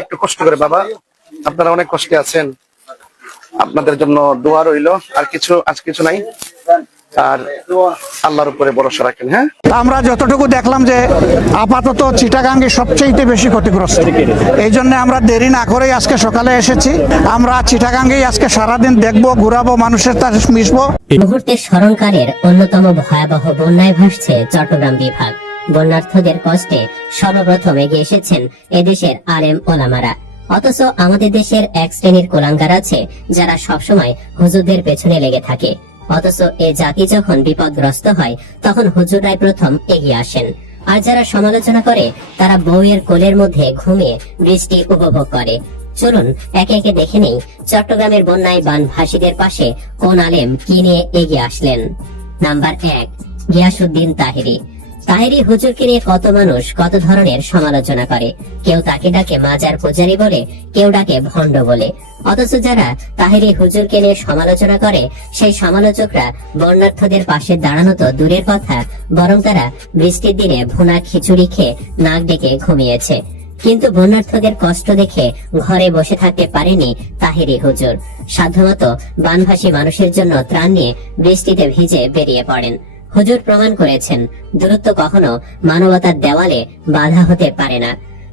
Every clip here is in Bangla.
একটু কষ্ট করে বাবা, আপনারা অনেক কষ্টে আছেন, আপনাদের জন্য দোয়া রইল। আর কিছু নাই, আর আল্লাহর উপরে ভরসা রাখেন। হ্যাঁ, আমরা যতটুকু দেখলাম যে আপাতত চিটাগাঙ্গে সবচেয়ে বেশি ক্ষতিগ্রস্ত, এই জন্য আমরা দেরি না করেই আজকে সকালে এসেছি। আমরা চিটাগাঙ্গেই আজকে সারাদিন দেখবো, ঘুরাবো, মানুষের সাথে মিশবো। মুহূর্তে স্মরণকালের অন্যতম ভয়াবহ বন্যায় ভাসছে চট্টগ্রাম বিভাগ। বন্যার্থদের কষ্টে সর্বপ্রথম এগিয়ে এসেছেন এদেশের আলেম ওলামারা। অথচ আমাদের দেশের এক শ্রেণীর কুলাঙ্গার আছে যারা সবসময় হুজুরদের পেছনে লেগে থাকে। অথচ এ জাতি যখন বিপদগ্রস্ত হয় তখন হুজুররাই প্রথম এগিয়ে আসেন। আর যারা সমালোচনা করে তারা বউয়ের কোলের মধ্যে ঘুমিয়ে বৃষ্টি উপভোগ করে। চলুন একে একে দেখে নেই চট্টগ্রামের বন্যায় বানভাসীদের পাশে কোন আলেম কি নিয়ে এগিয়ে আসলেন। নাম্বার 1, গিয়াসউদ্দিন তাহেরি। তাহেরি হুজুরকে নিয়ে কত মানুষ কত ধরনের সমালোচনা করে। কেউ তাকে ডাকে মাজার পূজারী বলে, কেউ ডাকে ভণ্ড বলে। অথচ যারা তাহেরি হুজুরকে নিয়ে সমালোচনা করে সেই সমালোচকরা বন্যার্থদের পাশে দাঁড়ানো তো দূরের কথা, বরং তারা বৃষ্টির দিনে ভুনা খিচুড়ি খেয়ে নাক ডেকে ঘুমিয়েছে। কিন্তু বন্যার্থদের কষ্ট দেখে ঘরে বসে থাকতে পারেনি তাহেরি হুজুর। সাধ্যমতো বানভাসী মানুষের জন্য ত্রাণ নিয়ে বৃষ্টিতে ভিজে বেরিয়ে পড়েন। হুজুর প্রমাণ করেছেন দূরত্ব কখনো মানবতার দেওয়ালে বাধা হতে পারে না।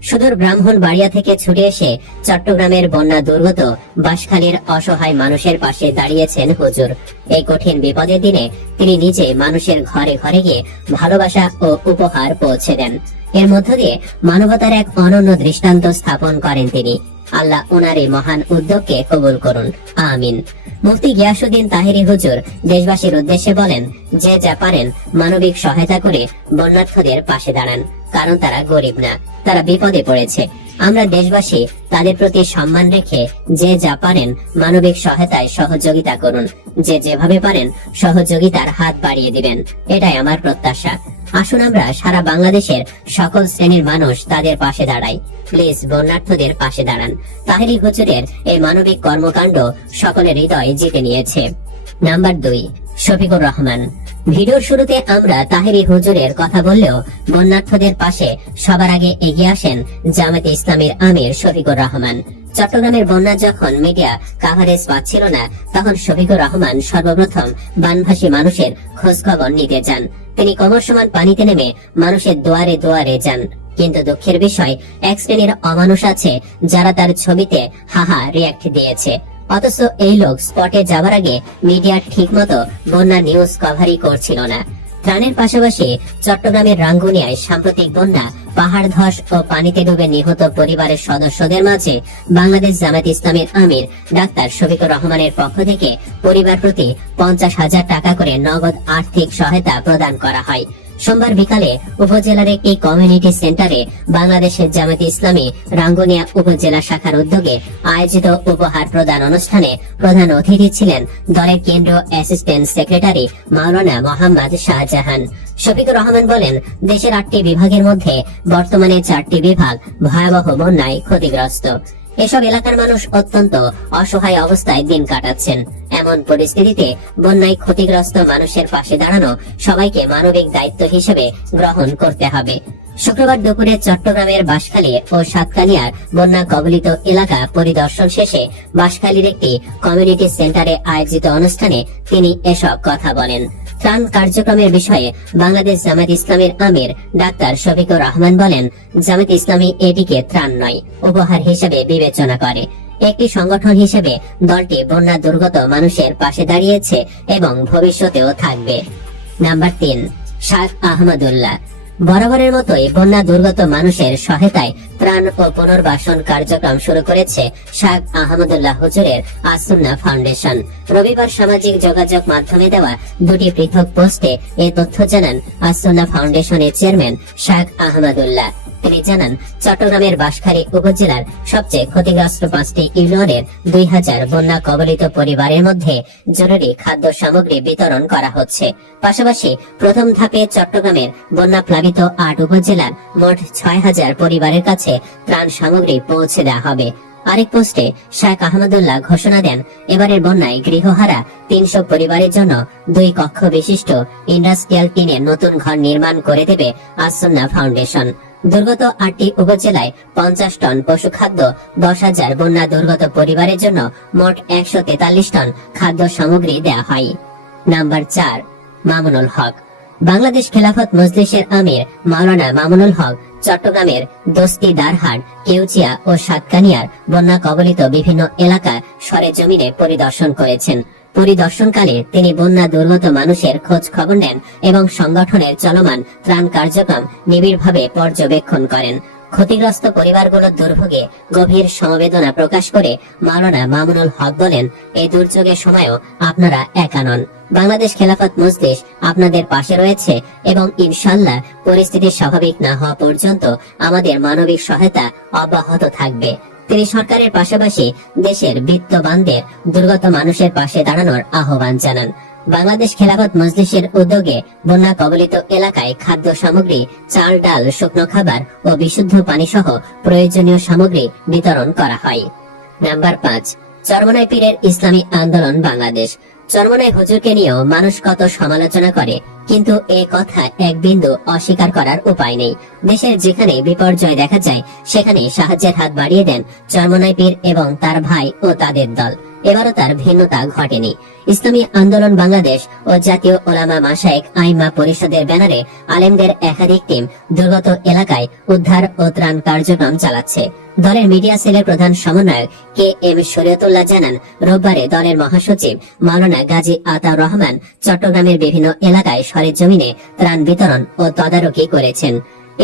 সুদূর ব্রাহ্মণবাড়িয়া থেকে ছুটে এসে চট্টগ্রামের বন্যা দুর্গত বাঁশখালীর অসহায় মানুষের পাশে দাঁড়িয়েছেন হুজুর। এই কঠিন বিপদের দিনে তিনি নিজে মানুষের ঘরে ঘরে গিয়ে ভালোবাসা ও উপহার পৌঁছে দেন। এর মধ্য দিয়ে মানবতার এক অনন্য দৃষ্টান্ত স্থাপন করেন তিনি। আল্লাহ ওনার এই মহান উদ্যোগকে কবুল করুন, আমিন। মুফতি গিয়াসউদ্দিন তাহেরি হুজুর দেশবাসীর উদ্দেশ্যে বলেন, যে যা পারেন মানবিক সহায়তা করে বন্যার্থদের পাশে দাঁড়ান, কারণ তারা গরিব না, তারা বিপদে পড়েছে। আমরা দেশবাসী তাদের প্রতি সম্মান রেখে যে যা পারেন মানবিক সহায়তায় সহযোগিতা করুন। যে যেভাবে পারেন সহযোগিতার হাত বাড়িয়ে দিবেন, এটাই আমার প্রত্যাশা। আসুন আমরা সারা বাংলাদেশের সকল শ্রেণীর মানুষ তাদের পাশে দাঁড়াই। প্লিজ বন্যার্থদের পাশে দাঁড়ান। তাহেরি হুজুরের এই মানবিক কর্মকাণ্ড সকলের হৃদয় জিতে নিয়েছে। নাম্বার 2, শফিকুর রহমান। ভিডিওর শুরুতে আমরা তাহেরি হুজুরের কথা বললেও বন্যার্থদের পাশে সবার আগে এগিয়ে আসেন জামায়াতে ইসলামীর আমির শফিকুর রহমান। চট্টগ্রামের বন্যা যখন মিডিয়া কাভারেজ পাচ্ছিল না, তখন শফিকুর রহমান সর্বপ্রথম বানভাসী মানুষের খোঁজ খবর নিতে যান। তিনি কোমর সমান পানিতে নেমে মানুষের দুয়ারে দুয়ারে যান। কিন্তু দুঃখের বিষয়, এক শ্রেণীর অমানুষ আছে যারা তার ছবিতে হাহা রিয়াক্ট দিয়েছে। অথচ এই লোক স্পটে যাবার আগে মিডিয়া ঠিক মতো বন্যা নিউজ কভারই করছিল না। ত্রাণের পাশাপাশি চট্টগ্রামের রাঙ্গুনিয়ায় সাম্প্রতিক বন্যা, পাহাড় ধস ও পানিতে ডুবে নিহত পরিবারের সদস্যদের মাঝে বাংলাদেশ জামায়াতে ইসলামীর আমির ডাক্তার শফিকুর রহমানের পক্ষ থেকে পরিবার প্রতি 50,000 টাকা করে নগদ আর্থিক সহায়তা প্রদান করা হয়। সোমবার বিকালে উপজেলার একটি কমিউনিটি সেন্টারে বাংলাদেশের জামায়াতে ইসলামী রাঙ্গুনিয়া উপজেলা শাখার উদ্যোগে আয়োজিত উপহার প্রদান অনুষ্ঠানে প্রধান অতিথি ছিলেন দলের কেন্দ্রীয় অ্যাসিস্ট্যান্ট সেক্রেটারি মাওলানা মোহাম্মদ শাহজাহান। শফিকুর রহমান বলেন, দেশের 8টি বিভাগের মধ্যে বর্তমানে 4টি বিভাগ ভয়াবহ বন্যায় ক্ষতিগ্রস্ত। এসব এলাকার মানুষ অত্যন্ত অসহায় অবস্থায় দিন কাটাচ্ছেন। এমন পরিস্থিতিতে বন্যায় ক্ষতিগ্রস্ত মানুষের পাশে দাঁড়ানো সবাইকে মানবিক দায়িত্ব হিসেবে গ্রহণ করতে হবে। শুক্রবার দুপুরে চট্টগ্রামের বাঁশখালী ও সাতকানিয়ার বন্যা কবলিত এলাকা পরিদর্শন শেষে বাঁশখালীর একটি কমিউনিটি সেন্টারে আয়োজিত অনুষ্ঠানে তিনি এসব কথা বলেন। ত্রাণ কার্যক্রমের বিষয়ে বাংলাদেশ জামায়াত ইসলামীর আমির ডাক্তার শফিকুর রহমান বলেন, জামায়াত ইসলামী এটিকে ত্রাণ নয়, উপহার হিসেবে বিবেচনা করে। একটি সংগঠন হিসেবে দলটি বন্যা দুর্গত মানুষের পাশে দাঁড়িয়েছে এবং ভবিষ্যতেও থাকবে। নাম্বার 3, শাহ আহমদুল্লাহ। বরাবরের মতোই বন্যা দুর্গত মানুষের সহায়তায় ত্রাণ ও পুনর্বাসন কার্যক্রম শুরু করেছে শাহ আহমদুল্লাহ হুজুরের আস-সুন্নাহ ফাউন্ডেশন। রবিবার সামাজিক যোগাযোগ মাধ্যমে দেওয়া 2টি পৃথক পোস্টে এই তথ্য জানান আস-সুন্নাহ ফাউন্ডেশনের চেয়ারম্যান শাহ আহমদুল্লাহ। তিনি জানান, চট্টগ্রামের বাঁশখালী উপজেলার সবচেয়ে ক্ষতিগ্রস্ত 5টি ইউনিয়নের 2000 বন্যা কবলিত পরিবারের মধ্যে জরুরি খাদ্য সামগ্রী বিতরণ করা হচ্ছে। পাশাপাশি প্রথম ধাপে চট্টগ্রামের বন্যা প্লাবিত 8 উপজেলার মোট 6000 পরিবারের কাছে ত্রাণ সামগ্রী পৌঁছে দেওয়া হবে। আরেক পোস্টে শাহ আহমদুল্লাহ ঘোষণা দেন, এবারের বন্যায় গৃহহারা 300 পরিবারের জন্য 2 কক্ষ বিশিষ্ট ইন্ডাস্ট্রিয়াল টিনের নতুন ঘর নির্মাণ করে দেবে আস-সুন্নাহ ফাউন্ডেশন। দুর্গত 8টি উপজেলায় 50 টন পশু খাদ্য, 10,000 বন্যা দুর্গত পরিবারের জন্য মোট 143 টন খাদ্য সামগ্রী দেওয়া হয়। নাম্বার 4, মামুনুল হক। বাংলাদেশ খেলাফত মজলিসের আমির মাওলানা মামুনুল হক চট্টগ্রামের দস্তি, দারহাট, কেউচিয়া ও সাতকানিয়ার বন্যা কবলিত বিভিন্ন এলাকা সরেজমিনে পরিদর্শন করেছেন। পরিদর্শনকালে তিনি বন্যা দুর্গত মানুষের খোঁজ খবর নেন এবং সংগঠনের চলমান ত্রাণ কার্যক্রম নিবিড়ভাবে পর্যবেক্ষণ করেন। ক্ষতিগ্রস্ত পরিবারগুলোর দুর্ভোগে গভীর সমবেদনা প্রকাশ করে মাওলানা মামুনুল হক বলেন, এই দুর্যোগের সময়ও আপনারা একা নন। বাংলাদেশ খেলাফত মজলিস আপনাদের পাশে রয়েছে এবং ইনশাআল্লাহ পরিস্থিতি স্বাভাবিক না হওয়া পর্যন্ত আমাদের মানবিক সহায়তা অব্যাহত থাকবে। তিনি সরকারের পাশাপাশি দেশের বিত্তবানদের দুর্গত মানুষের পাশে দাঁড়ানোর আহ্বান জানান। বাংলাদেশ খেলাফত মজলিসের উদ্যোগে বন্যা কবলিত এলাকায় খাদ্য সামগ্রী, চাল, ডাল, শুকনো খাবার ও বিশুদ্ধ পানি সহ প্রয়োজনীয় সামগ্রী বিতরণ করা হয়। নাম্বার 5, চরমনাই পীরের ইসলামী আন্দোলন বাংলাদেশ। চরমনাই হুজুরকে নিয়েও মানুষ কত সমালোচনা করে, কিন্তু এ কথা এক বিন্দু অস্বীকার করার উপায় নেই। দেশের যেখানে বিপর্যয় দেখা যায় সেখানে সাহায্যের হাত বাড়িয়ে দেন চরমনাই পীর এবং তার ভাই ও তাদের দল। এবারও তার ভিন্নতা ঘটেনি। ইসলামী আন্দোলন বাংলাদেশ ও জাতীয় ওলামা মাশায়েখ আইম্মা পরিষদের ব্যানারে আলেমদের একাধিক টিম দুর্গত এলাকায় উদ্ধার ও ত্রাণ কার্যক্রম চালাচ্ছে। দলের মিডিয়া সেলের প্রধান সমন্বয়ক KM শরীয়তুল্লাহ জানান, রোববারে দলের মহাসচিব মাওলানা গাজী আতাউর রহমান চট্টগ্রামের বিভিন্ন এলাকায় সরেজমিনে ত্রাণ বিতরণ ও তদারকি করেছেন।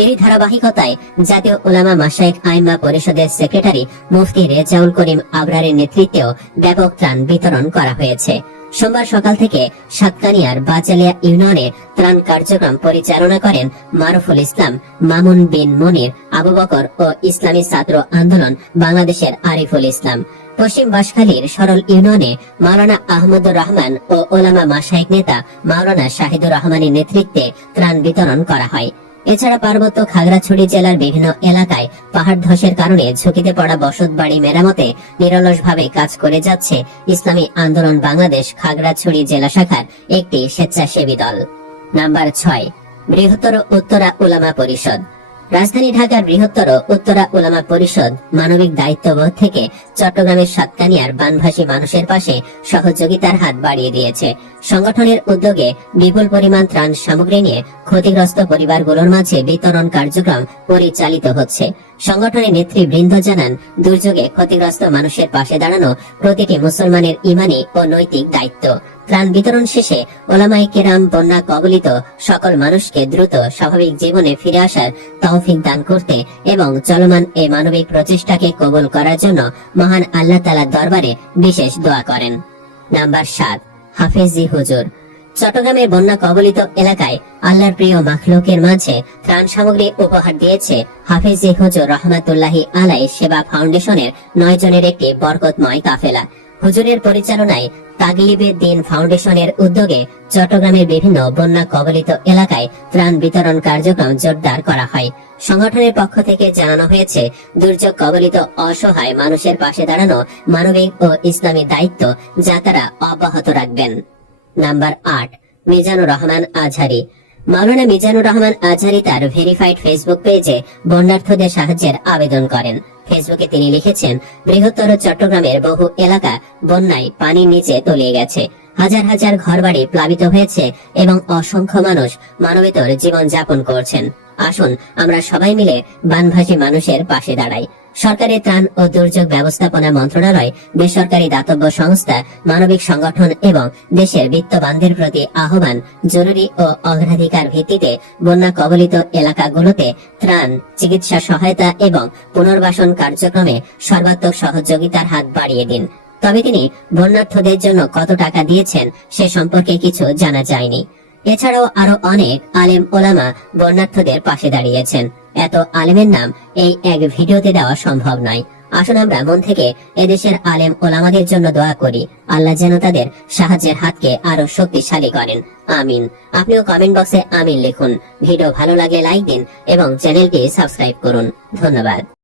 এরই ধারাবাহিকতায় জাতীয় ওলামা মাশায়েখ আইম্মা পরিষদের সেক্রেটারি মুফতি রেজাউল করিম আবরারের নেতৃত্বেও ব্যাপক ত্রাণ বিতরণ করা হয়েছে। সোমবার সকাল থেকে সাতকানিয়ার বাচালিয়া ইউনিয়নে ত্রাণ কার্যক্রম পরিচালনা করেন মারুফুল ইসলাম, মামুন বিন মনির, আবু বকর ও ইসলামী ছাত্র আন্দোলন বাংলাদেশের আরিফুল ইসলাম। পশ্চিম বাঁশখালীর সরল ইউনিয়নে মাওলানা আহমদুর রহমান ও ওলামা মাশায়েখ নেতা মাওলানা শাহিদুর রহমানের নেতৃত্বে ত্রাণ বিতরণ করা হয়। এছাড়া পার্বত্য খাগড়াছড়ি জেলার বিভিন্ন এলাকায় পাহাড় ধসের কারণে ঝুঁকিতে পড়া বসত বাড়ি মেরামতে নিরলসভাবে কাজ করে যাচ্ছে ইসলামী আন্দোলন বাংলাদেশ খাগড়াছড়ি জেলা শাখার একটি স্বেচ্ছাসেবী দল। নাম্বার 6, বৃহত্তর উত্তরা উলামা পরিষদ। রাজধানী ঢাকার বৃহত্তর উত্তরা উলামা পরিষদ মানবিক দায়িত্ববোধ থেকে চট্টগ্রামের সাতকানিয়ার বানভাসী মানুষের পাশে সহযোগিতার হাত বাড়িয়ে দিয়েছে। সংগঠনের উদ্যোগে বিপুল পরিমাণ ত্রাণ সামগ্রী নিয়ে ক্ষতিগ্রস্ত পরিবারগুলোর মাঝে বিতরণ কার্যক্রম পরিচালিত হচ্ছে। সংগঠনের নেতৃবৃন্দ জানান, দুর্যোগে ক্ষতিগ্রস্ত মানুষের পাশে দাঁড়ানো প্রতিটি মুসলমানের ইমানি ও নৈতিক দায়িত্ব। ত্রাণ বিতরণ শেষে ওলামায়ে কেরাম বন্যা কবলিত সকল মানুষকে দ্রুত স্বাভাবিক জীবনে ফিরে আসার তৌফিক দান করতে এবং চলমান এই মানবিক প্রচেষ্টাকে কবুল করার জন্য মহান আল্লাহ তাআলার দরবারে বিশেষ দোয়া করেন। নাম্বার 7, হাফেজি হুজুর। চট্টগ্রামের বন্যা কবলিত এলাকায় আল্লাহর প্রিয় মাখলুকের মাঝে ত্রাণ সামগ্রী উপহার দিয়েছে হাফেজি হুজুর রহমাতুল্লাহি আলাই সেবা ফাউন্ডেশনের 9 জনের একটি বরকতময় কাফেলা। হুজুরের পরিচালনায় তাগলিবে দিন ফাউন্ডেশনের উদ্যোগে চট্টগ্রামের বিভিন্ন বন্যা কবলিত এলাকায় ত্রাণ বিতরণ কার্যক্রম জোরদার করা হয়। সংগঠনের পক্ষ থেকে জানানো হয়েছে, দুর্যোগ কবলিত অসহায় মানুষের পাশে দাঁড়ানো মানবিক ও ইসলামী দায়িত্ব যা তারা অব্যাহত রাখবেন। নাম্বার 8, মিজানুর রহমান আজহারি। মাওলানা মিজানুর রহমান আজহারি তার ভেরিফাইড ফেসবুক পেজে বন্যার্থদের সাহায্যের আবেদন করেন। ফেসবুকে তিনি লিখেছেন, বৃহত্তর চট্টগ্রামের বহু এলাকা বন্যায় পানির নিচে তলিয়ে গেছে। হাজার হাজার ঘরবাড়ি প্লাবিত হয়েছে এবং অসংখ্য মানুষ মানবেতর জীবন যাপন করছেন। আসুন আমরা সবাই মিলে বানভাসী মানুষের পাশে দাঁড়াই। সরকারের ত্রাণ ও দুর্যোগ ব্যবস্থাপনা মন্ত্রণালয়, বেসরকারি দাতব্য সংস্থা, মানবিক সংগঠন এবং দেশের বিত্তবানদের প্রতি আহ্বান, জরুরি ও অগ্রাধিকার ভিত্তিতে বন্যা কবলিত এলাকাগুলোতে ত্রাণ, চিকিৎসা সহায়তা এবং পুনর্বাসন কার্যক্রমে সর্বাত্মক সহযোগিতার হাত বাড়িয়ে দিন। তবে তিনি বন্যার্থদের জন্য কত টাকা দিয়েছেন সে সম্পর্কে কিছু জানা যায়নি। এছাড়াও আরো অনেক আলেম ওলামা বন্যার্থদের পাশে দাঁড়িয়েছেন। এত আলেমের নাম এই এক ভিডিওতে দেওয়া সম্ভব নয়। আসুন আমরা মন থেকে এদেশের আলেম ওলামাদের জন্য দোয়া করি, আল্লাহ যেন তাদের সাহায্যের হাতকে আরো শক্তিশালী করেন। আমিন। আপনিও কমেন্ট বক্সে আমিন লিখুন। ভিডিও ভালো লাগলে লাইক দিন এবং চ্যানেলটি সাবস্ক্রাইব করুন। ধন্যবাদ।